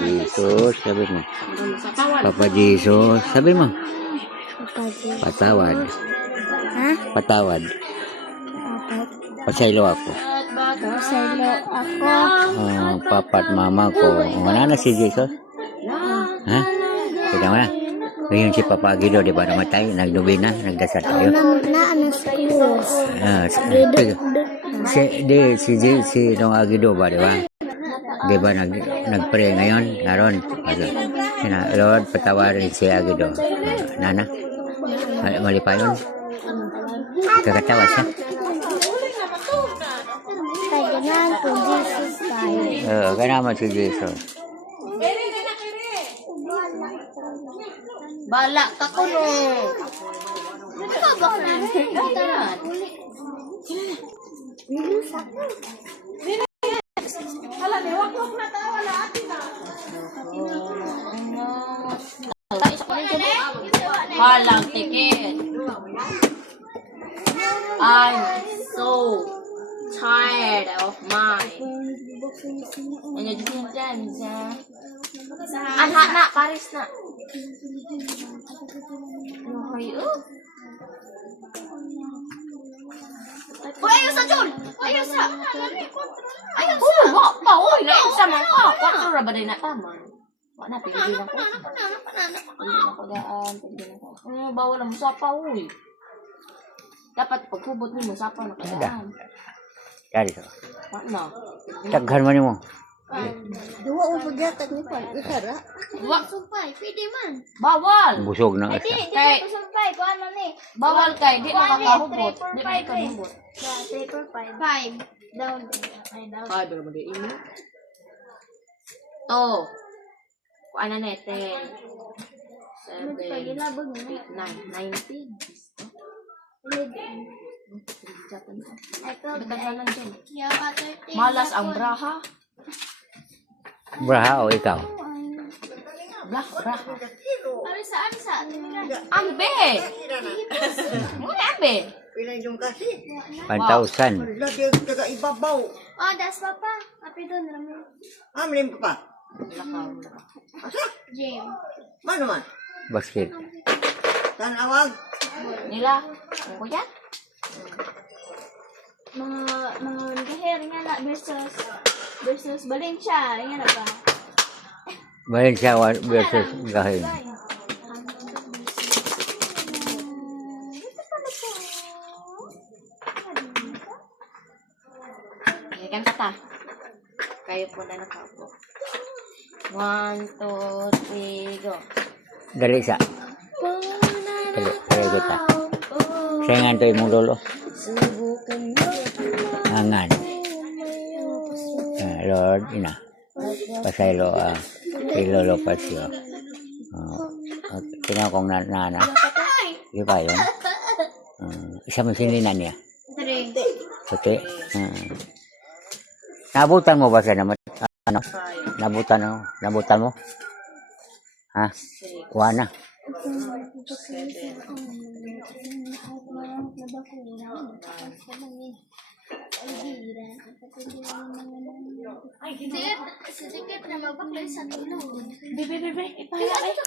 Jesus, sabi mo. Papa Jesus, sabi mo. Patawad. Ha? Patawad. Dapat. Pasaylo ako. Pasaylo ako. Papa at mama ko. Wala na si Jesus. Ha? Kita mo na. Ngayon si Papa Aguido, di ba namatay? Nagdubi na, nagdasal tayo. Ano sa krus? Si Nong Aguido ba, di ba? Di ba nag-pray ngayon? Naroon. Lord, patawarin si Aguido. Nana? Mali pa yun? Kakatawa siya? Kailangan po Jesus tayo. Kailangan si Jesus. Bala ka ko no. Ano ba ka na? Taran. Hala, niwak-wak na tayo. Wala atin na. Halang ticket. I'm so tired of mine. Ano din dyan, Anak na, Paris na. Uy, ayos sa Jol! Ayos sa! Ayos sa! Wak pa, uy! Nain sa mga ka! Kwatro na ba din na taman? Wak na, pigilin ako. Pigilin ako daan, pigilin ako. Bawal ang musapa, uy. Dapat paghubot mo, musapa na kadaan. Dari so. Wak na. Taghan mo ni mo. Dua o pagyatag ni Pan. Isara. Wak. Sumpay, pwede man. Bawal! Busog na Di, asa. di ko sumpay. Kung ano ni? Bawal kay, di makakahubot. Di makakahubot. 3 for 5. 5. Down. Ay, down. Ay, pero mali ini. To. Kung ano na, 10. 7, 8, 9, 19. Betagalan dyan. Malas ang braha. Braha o ikaw? Braha. Para saan? Ambe! Muna ambe. 1,000. Lagi taga ibabaw. Oh, das papa. Api doon, Ramil. Amlim pa pa. Jim. Mano man? Basket. Tanawag. Nila. Ang kuya? Mga gaher nga na versus Valencia. Nga na ba? Valencia versus Gahin. Ikan kata. Kayo po na nakaupo. 1, 2, 3, go. Dali sa. Dali kita. Sayangan to imong lolo. Angan. Lord, ina. Pasaylo kay Lolo Pasyo. Tingnan kong nana. Di ba yun? Isa mo sininan niya. 3. Puti. Nabutan mo ba siya naman? Ano? Nabutan mo? Ha? Kuha na. Sedikit na mabaklay sa tulong. Bebe, ipahala kayo.